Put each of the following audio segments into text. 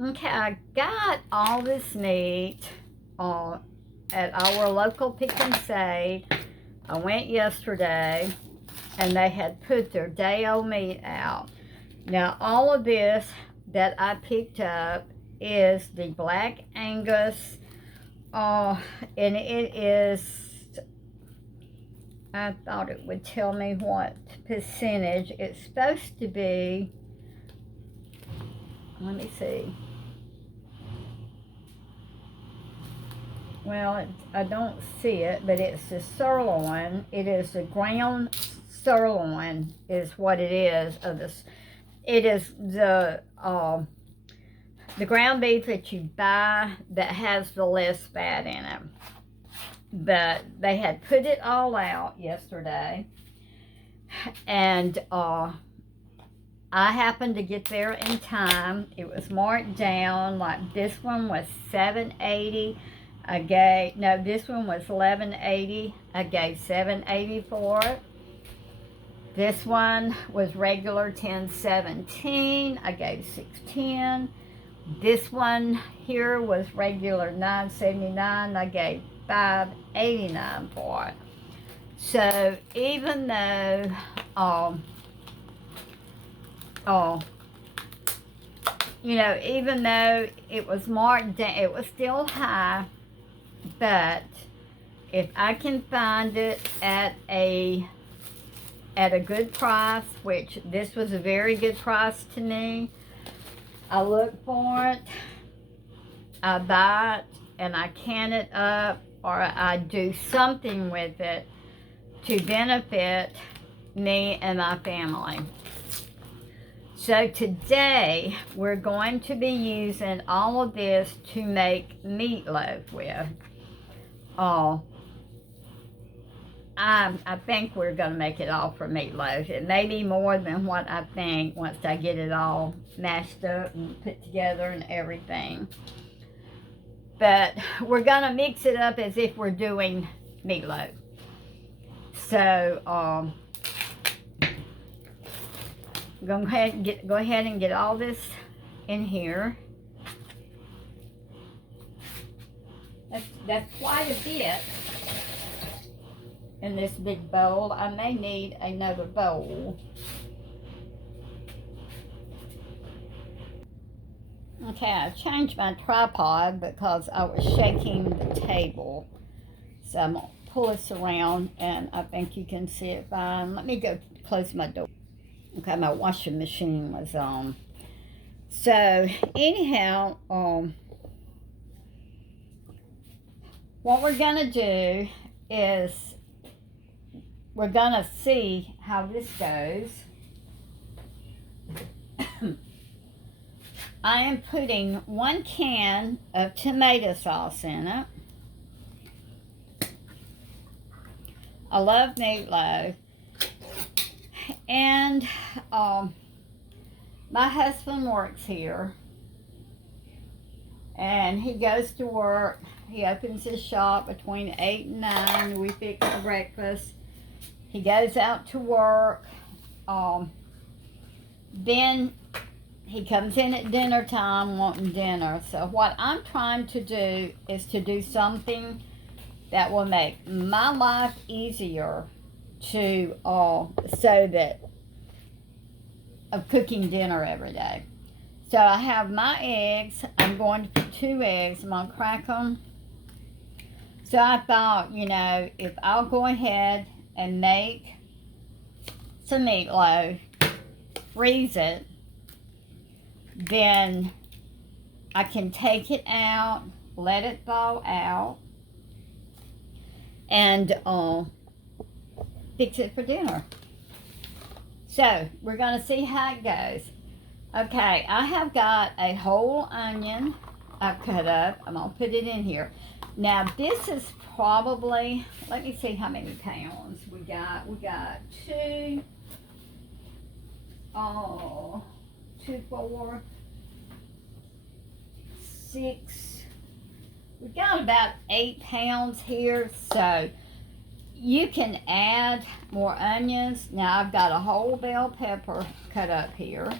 Okay, I got all this meat at our local Pick and Save. I went yesterday and they had put their day-old meat out. Now, all of this that I picked up is the Black Angus, and it is, I thought it would tell me what percentage. It's supposed to be, let me see. Well, I don't see it, but it's the sirloin. It is the ground sirloin is what it is of this. It is the ground beef that you buy that has the less fat in it. But they had put it all out yesterday, and I happened to get there in time. It was marked down, like this one was $7.80. This one was $11.80. I gave $7.80 for it. This one was regular $10.17. I gave $6.10. This one here was regular $9.79. I gave $5.89 for it. So even though even though it was marked down, it was still high. But if I can find it at a good price, which this was a very good price to me, I look for it, I buy it, and I can it up, or I do something with it to benefit me and my family. So today we're going to be using all of this to make meatloaf with. I think we're going to make it all for meatloaf. It may be more than what I think once I get it all mashed up and put together and everything. But we're going to mix it up as if we're doing meatloaf. So, go ahead and get all this in here. That's quite a bit in this big bowl. I may need another bowl. Okay, I changed my tripod because I was shaking the table. So I'm going to pull this around and I think you can see it fine. Let me go close my door. Okay, my washing machine was on. So anyhow, what we're gonna do is we're gonna see how this goes. I am putting 1 can of tomato sauce in it. I love meatloaf. And my husband works here. And he goes to work. He opens his shop between 8 and 9. We fix breakfast. He goes out to work. Then he comes in at dinner time wanting dinner. So what I'm trying to do is to do something that will make my life easier to so that of cooking dinner every day. So I have my eggs. I'm going to put 2 eggs. I'm going to crack them. So I thought, if I'll go ahead and make some meatloaf, freeze it, then I can take it out, let it thaw out, and fix it for dinner. So we're going to see how it goes. Okay, I have got a whole onion I've cut up. I'm going to put it in here. Now this is probably, let me see how many pounds we got. We got 2, 4, 6. We got about 8 pounds here, so you can add more onions. Now I've got a whole bell pepper cut up here.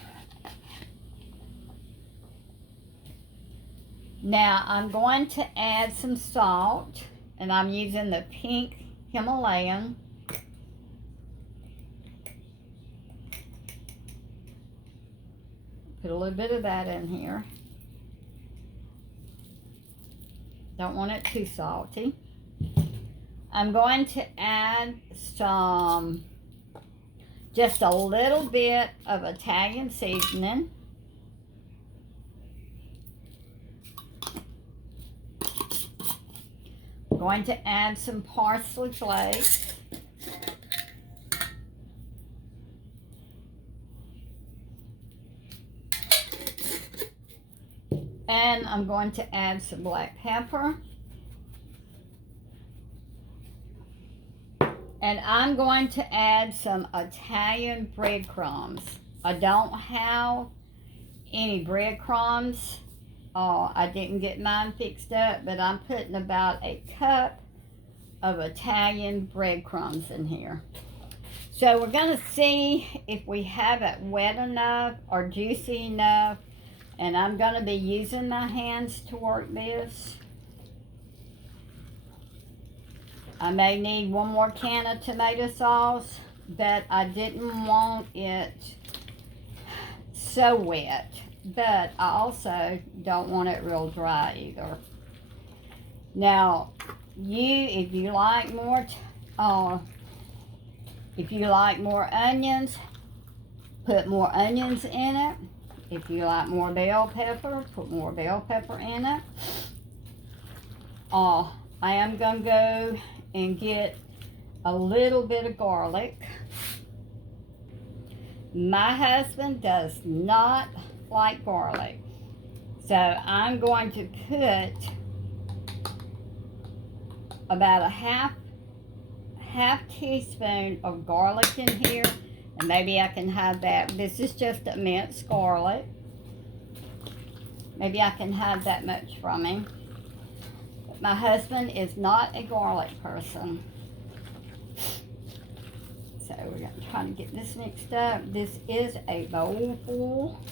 Now I'm going to add some salt, and I'm using the pink Himalayan. Put a little bit of that in here. Don't want it too salty. I'm going to add just a little bit of Italian seasoning. I'm going to add some parsley flakes. And I'm going to add some black pepper. And I'm going to add some Italian breadcrumbs. I don't have any breadcrumbs. I didn't get mine fixed up, but I'm putting about a cup of Italian breadcrumbs in here. So we're going to see if we have it wet enough or juicy enough. And I'm going to be using my hands to work this. I may need one more can of tomato sauce, but I didn't want it so wet. But I also don't want it real dry either. Now, if you like more onions, put more onions in it. If you like more bell pepper, put more bell pepper in it. I am going to go and get a little bit of garlic. My husband does not like garlic. So I'm going to put about a half teaspoon of garlic in here. And maybe I can have that. This is just a minced garlic. Maybe I can have that much from him. But my husband is not a garlic person. So we're going to try to get this mixed up. This is a bowl full.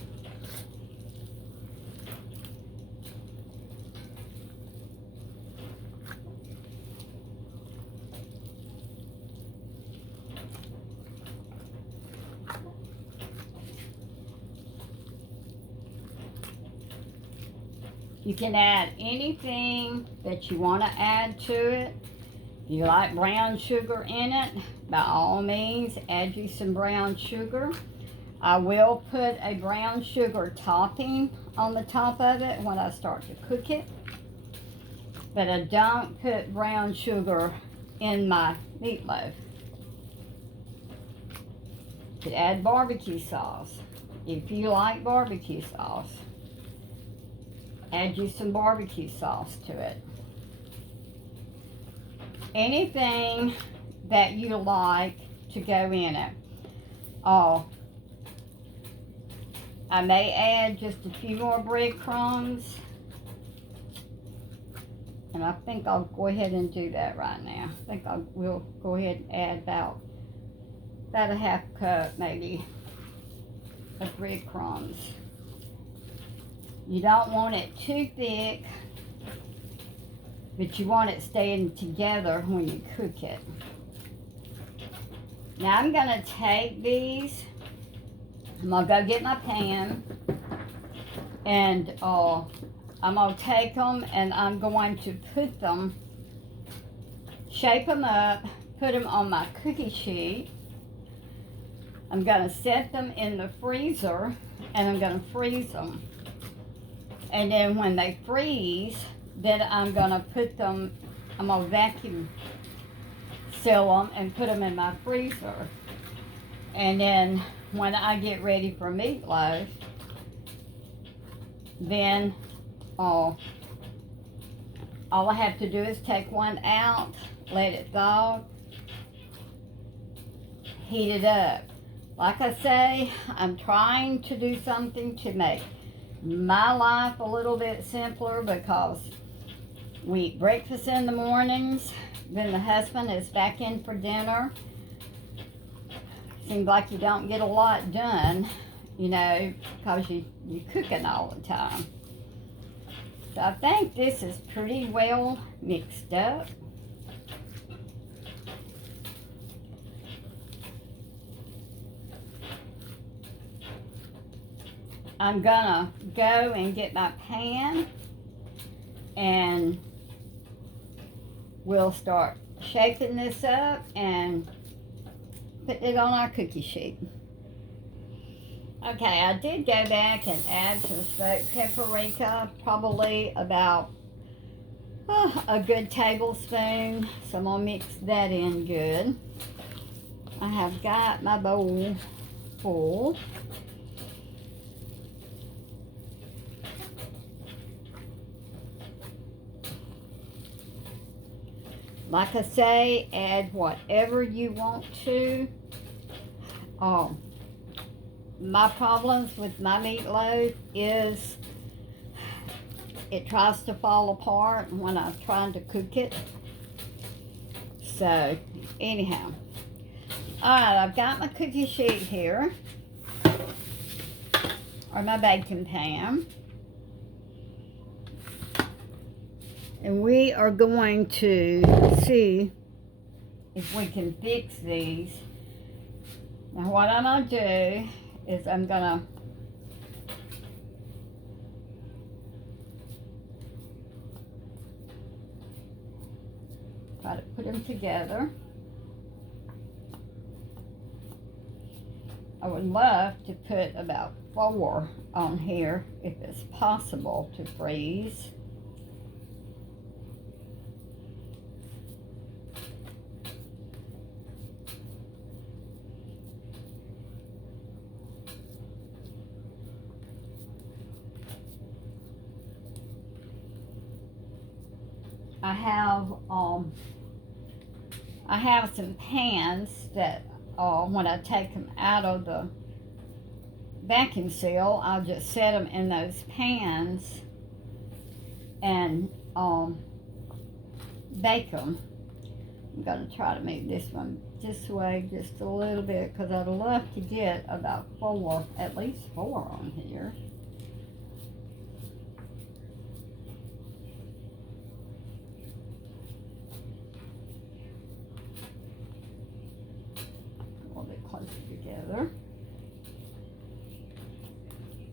You can add anything that you want to add to it. If you like brown sugar in it, by all means, add you some brown sugar. I will put a brown sugar topping on the top of it when I start to cook it. But I don't put brown sugar in my meatloaf. You could add barbecue sauce if you like barbecue sauce. Add you some barbecue sauce to it. Anything that you like to go in it. I may add just a few more breadcrumbs. And I think I'll go ahead and do that right now. I think I will go ahead and add about a half cup maybe of breadcrumbs. You don't want it too thick, but you want it staying together when you cook it. Now I'm going to take these. I'm going to go get my pan. And I'm going to take them and I'm going to put them, shape them up, put them on my cookie sheet. I'm going to set them in the freezer and I'm going to freeze them. And then when they freeze, then I'm going to put them, I'm going to vacuum seal them and put them in my freezer. And then when I get ready for meatloaf, then all I have to do is take one out, let it thaw, heat it up. Like I say, I'm trying to do something to make my life a little bit simpler because we eat breakfast in the mornings, then the husband is back in for dinner. Seems like you don't get a lot done, you know, because you're cooking all the time. So I think this is pretty well mixed up. I'm gonna go and get my pan and we'll start shaping this up and put it on our cookie sheet. Okay, I did go back and add some smoked paprika, probably about a good tablespoon. So I'm gonna mix that in good. I have got my bowl full. Like I say, add whatever you want to. My problems with my meatloaf is it tries to fall apart when I'm trying to cook it. So, anyhow. Alright, I've got my cookie sheet here. Or my baking pan. And we are going to see if we can fix these. Now what I'm going to do is I'm going to try to put them together. I would love to put about 4 on here if it's possible to freeze. I have some pans that when I take them out of the vacuum seal, I'll just set them in those pans and bake them. I'm going to try to make this one this way just a little bit because I'd love to get about 4, at least 4 on here. Together.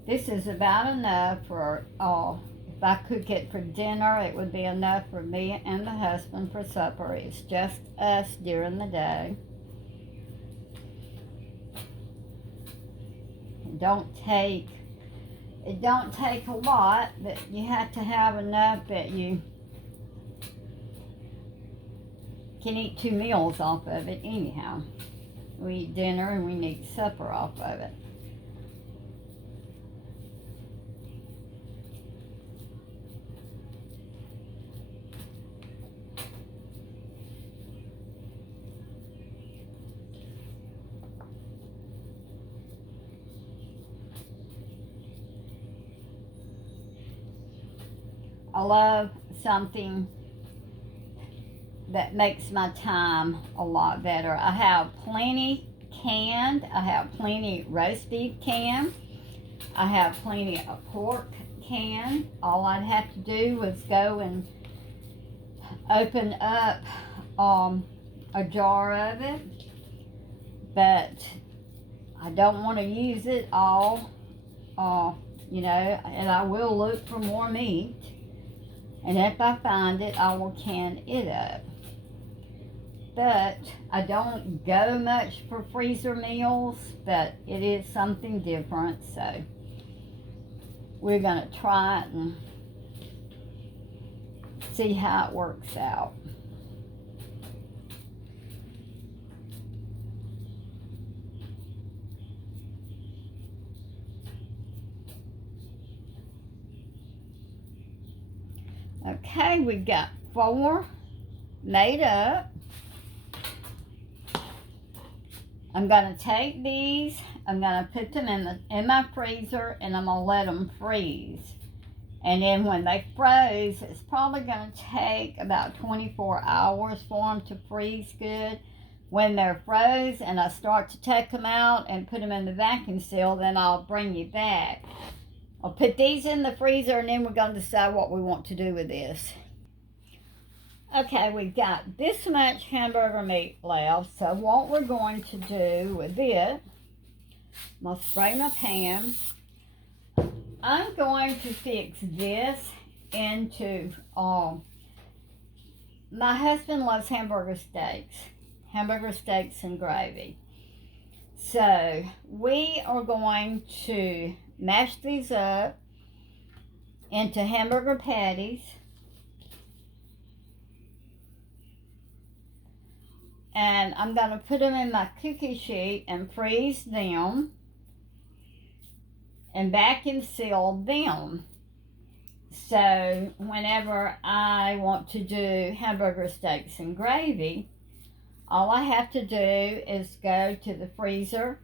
This is about enough for, if I cook it for dinner, it would be enough for me and the husband for supper. It's just us during the day. It don't take a lot, but you have to have enough that you can eat 2 meals off of it anyhow. We eat dinner and we need supper off of it. I love something that makes my time a lot better. I have plenty canned. I have plenty roast beef canned. I have plenty of pork canned. All I'd have to do was go and open up a jar of it. But I don't want to use it all, and I will look for more meat. And if I find it, I will can it up. But I don't go much for freezer meals, but it is something different, so we're going to try it and see how it works out. Okay, we've got 4 made up. I'm going to take these, I'm going to put them in my freezer, and I'm going to let them freeze. And then when they froze, it's probably going to take about 24 hours for them to freeze good. When they're froze and I start to take them out and put them in the vacuum seal, then I'll bring you back. I'll put these in the freezer, and then we're going to decide what we want to do with this. Okay, we've got this much hamburger meat left. So what we're going to do with it, I'm going to spray my pan. I'm going to fix this into, my husband loves hamburger steaks and gravy. So we are going to mash these up into hamburger patties. And I'm going to put them in my cookie sheet and freeze them and vacuum seal them. So whenever I want to do hamburger steaks and gravy, all I have to do is go to the freezer,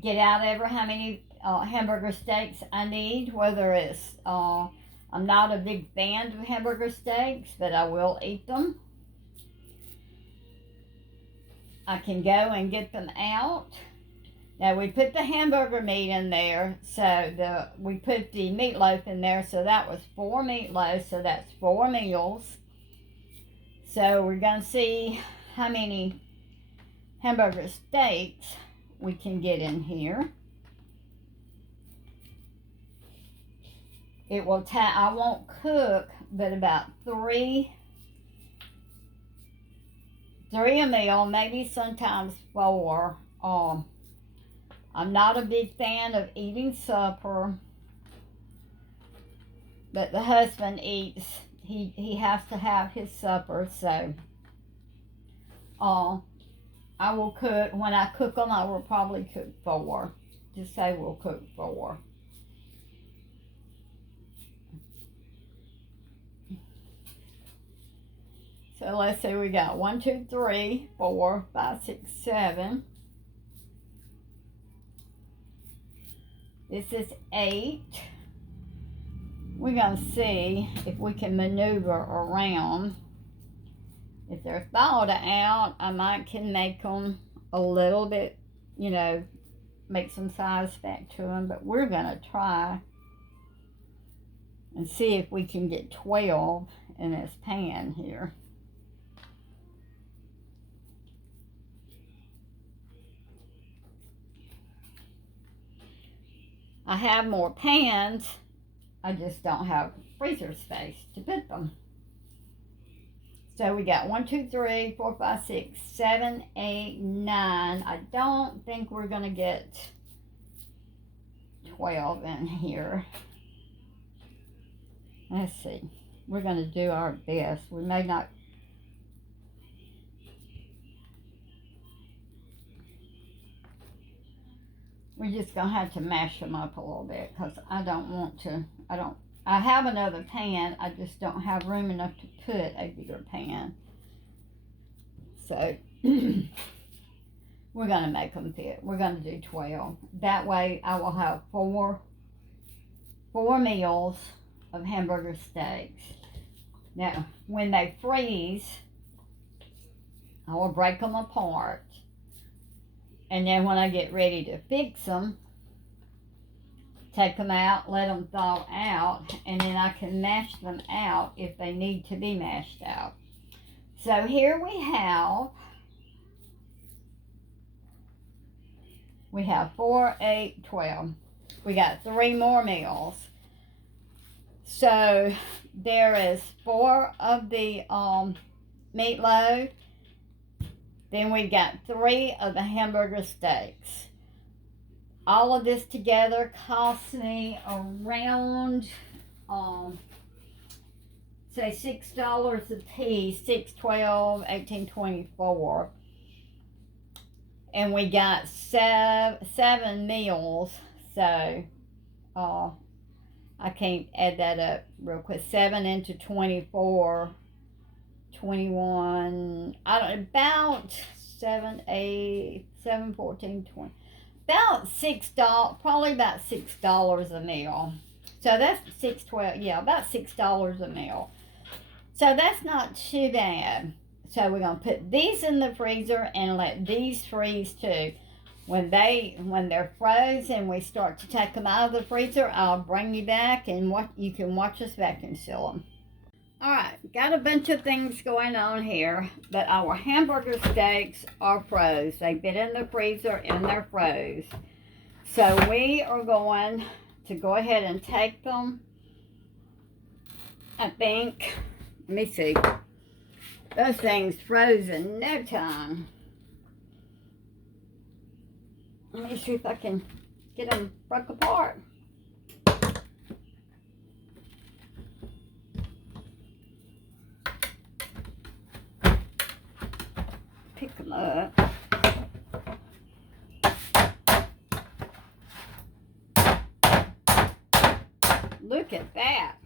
get out ever how many hamburger steaks I need, whether it's, I'm not a big fan of hamburger steaks, but I will eat them. I can go and get them out. Now we put the hamburger meat in there, so we put the meatloaf in there, so that was 4 meatloaves, so that's 4 meals. So we're going to see how many hamburger steaks we can get in here. It will I won't cook, but about 3 a meal, maybe sometimes 4. I'm not a big fan of eating supper, but the husband eats. He has to have his supper, so I will cook. When I cook them, I will probably cook 4. Just say we'll cook 4. So let's see, we got 1, 2, 3, 4, 5, 6, 7. This is 8. We're going to see if we can maneuver around. If they're thawed out, I might can make them a little bit, make some size back to them. But we're going to try and see if we can get 12 in this pan here. I have more pans, I just don't have freezer space to put them. So we got 1, 2, 3, 4, 5, 6, 7, 8, 9. I don't think we're going to get 12 in here. Let's see. We're going to do our best. We may not. We're just going to have to mash them up a little bit because I don't want to. I have another pan. I just don't have room enough to put a bigger pan. So we're going to make them fit. We're going to do 12. That way I will have 4 meals of hamburger steaks. Now, when they freeze, I will break them apart. And then when I get ready to fix them, take them out, let them thaw out, and then I can mash them out if they need to be mashed out. So here we have 4, 8, 12. We got 3 more meals. So there is 4 of the meatloaf. Then we got 3 of the hamburger steaks. All of this together cost me around, say $6 a piece, 6, 12, 18, 24. And we got 7 meals, so I can't add that up real quick. 7 into 24. 21, about 7, 8, 7, 14, 20, about $6, probably about $6 a meal. So that's 6, 12, yeah, about $6 a meal. So that's not too bad. So we're going to put these in the freezer and let these freeze too. when they're frozen, we start to take them out of the freezer, I'll bring you back and you can watch us vacuum seal them. All right, got a bunch of things going on here, but our hamburger steaks are froze. They've been in the freezer and they're froze. So we are going to go ahead and take them. I think, let me see, those things froze in no time. Let me see if I can get them broke apart. Pick them up. Look at that.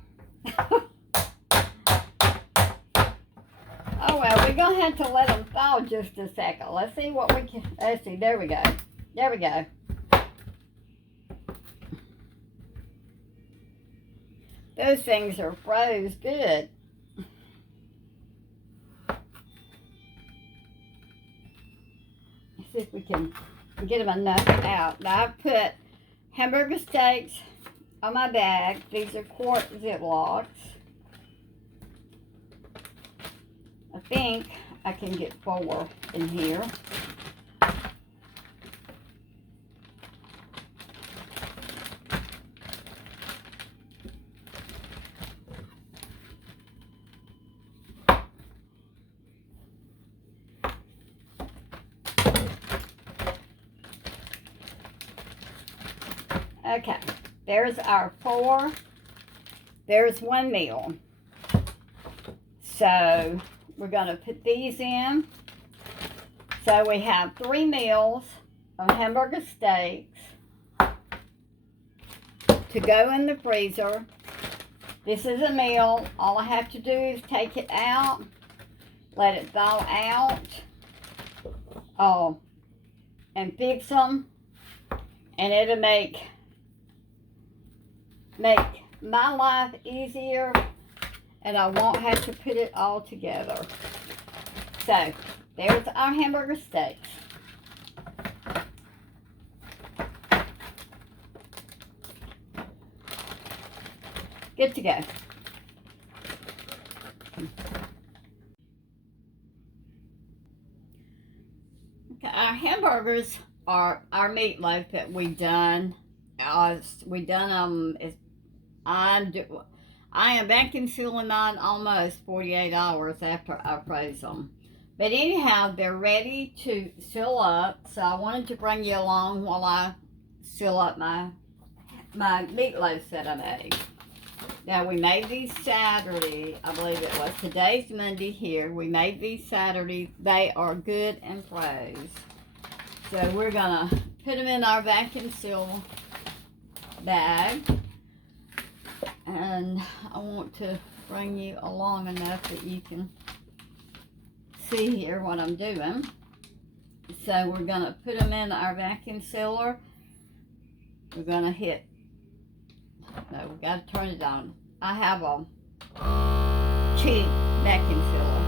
Oh well, we're gonna have to let them thaw just a second. Let's see what we can. Let's see. There we go. There we go. Those things are froze good. Let's see if we can get them enough out. Now I've put hamburger steaks on my bag. These are quart Ziplocs. I think I can get 4 in here. Okay, there's our 4. There's 1 meal. So we're going to put these in. So we have 3 meals of hamburger steaks to go in the freezer. This is a meal. All I have to do is take it out, let it thaw out, and fix them, and it'll make my life easier, and I won't have to put it all together. So there's our hamburger steaks. Good to go. Okay, our hamburgers are our meatloaf that we done. I am vacuum sealing mine almost 48 hours after I froze them. But anyhow, they're ready to seal up. So I wanted to bring you along while I seal up my meatloaves that I made. Now, we made these Saturday, I believe it was. Today's Monday here. We made these Saturday. They are good and froze. So we're going to put them in our vacuum seal bag. And I want to bring you along enough that you can see here what I'm doing. So we're going to put them in our vacuum sealer. We're going to hit, no, we got to turn it on. I have a cheap vacuum sealer.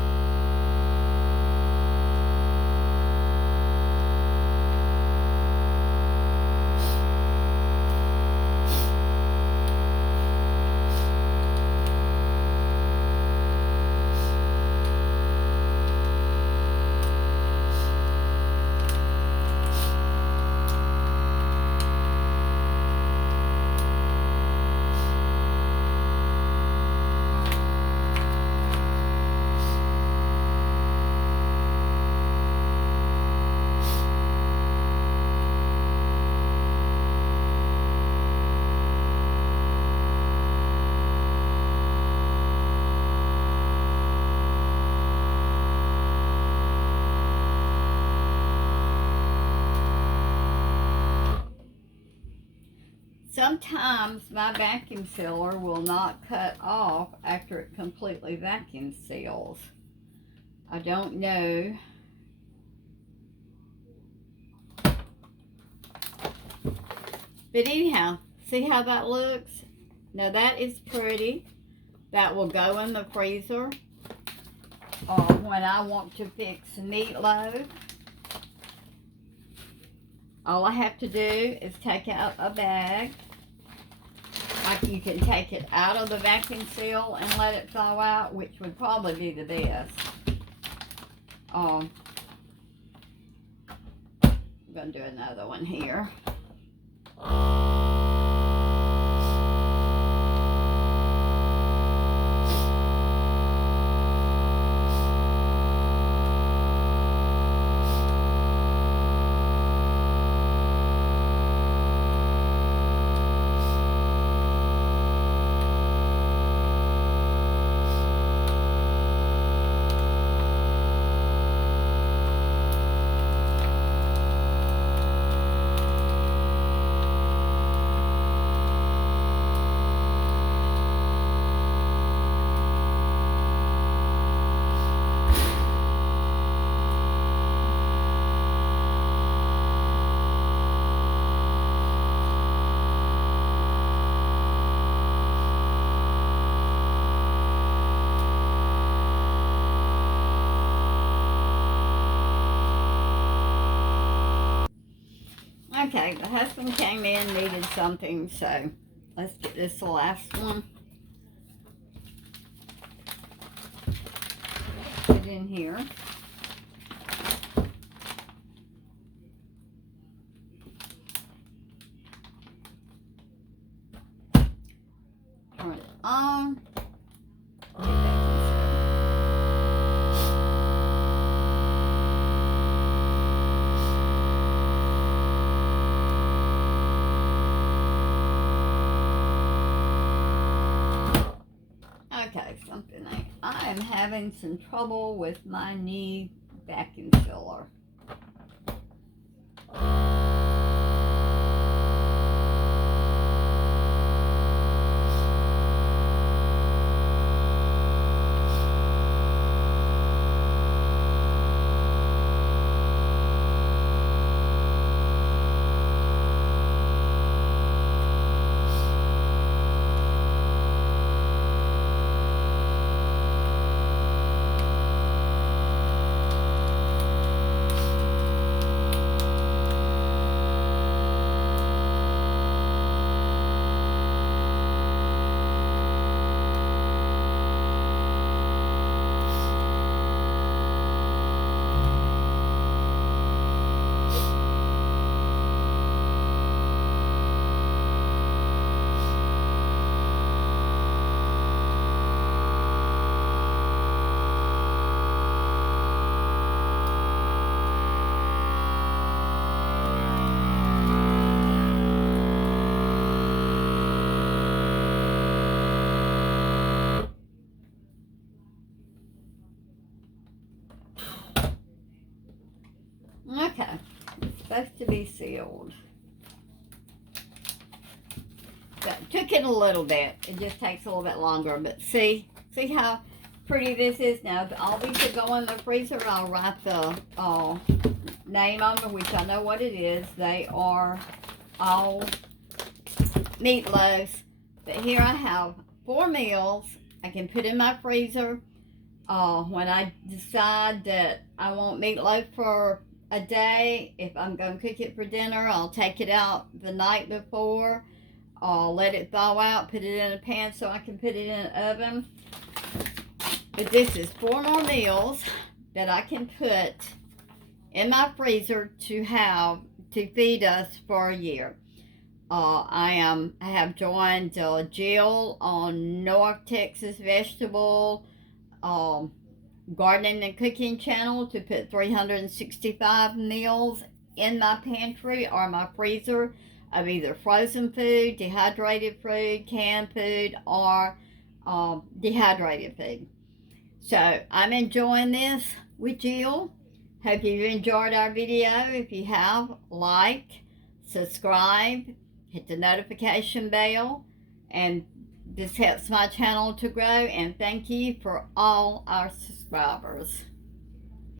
Sometimes my vacuum sealer will not cut off after it completely vacuum seals. I don't know. But anyhow, see how that looks? Now that is pretty. That will go in the freezer when I want to fix meatloaf. All I have to do is take out a bag. You can take it out of the vacuum seal and let it thaw out, which would probably be the best. I'm going to do another one here. Okay, the husband came in, needed something, so let's get this the last one. Put it in here. Turn it on. Okay, I am having some trouble with my knee vacuum sealer. Okay, it's supposed to be sealed. So it took it a little bit. It just takes a little bit longer, but see how pretty this is? Now, all these will go in the freezer. I'll write the name on them, which I know what it is. They are all meatloaves. But here I have 4 meals. I can put in my freezer. When I decide that I want meatloaf for a day, if I'm going to cook it for dinner, I'll take it out the night before. I'll let it thaw out, put it in a pan so I can put it in an oven. But this is 4 more meals that I can put in my freezer to feed us for a year. I have joined Jill on North Texas Vegetable Gardening and Cooking channel to put 365 meals in my pantry or my freezer of either frozen food, dehydrated food, canned food, or dehydrated food. So I'm enjoying this with Jill. Hope you've enjoyed our video. If you have, like, subscribe, hit the notification bell, and this helps my channel to grow. And thank you for all our subscribers.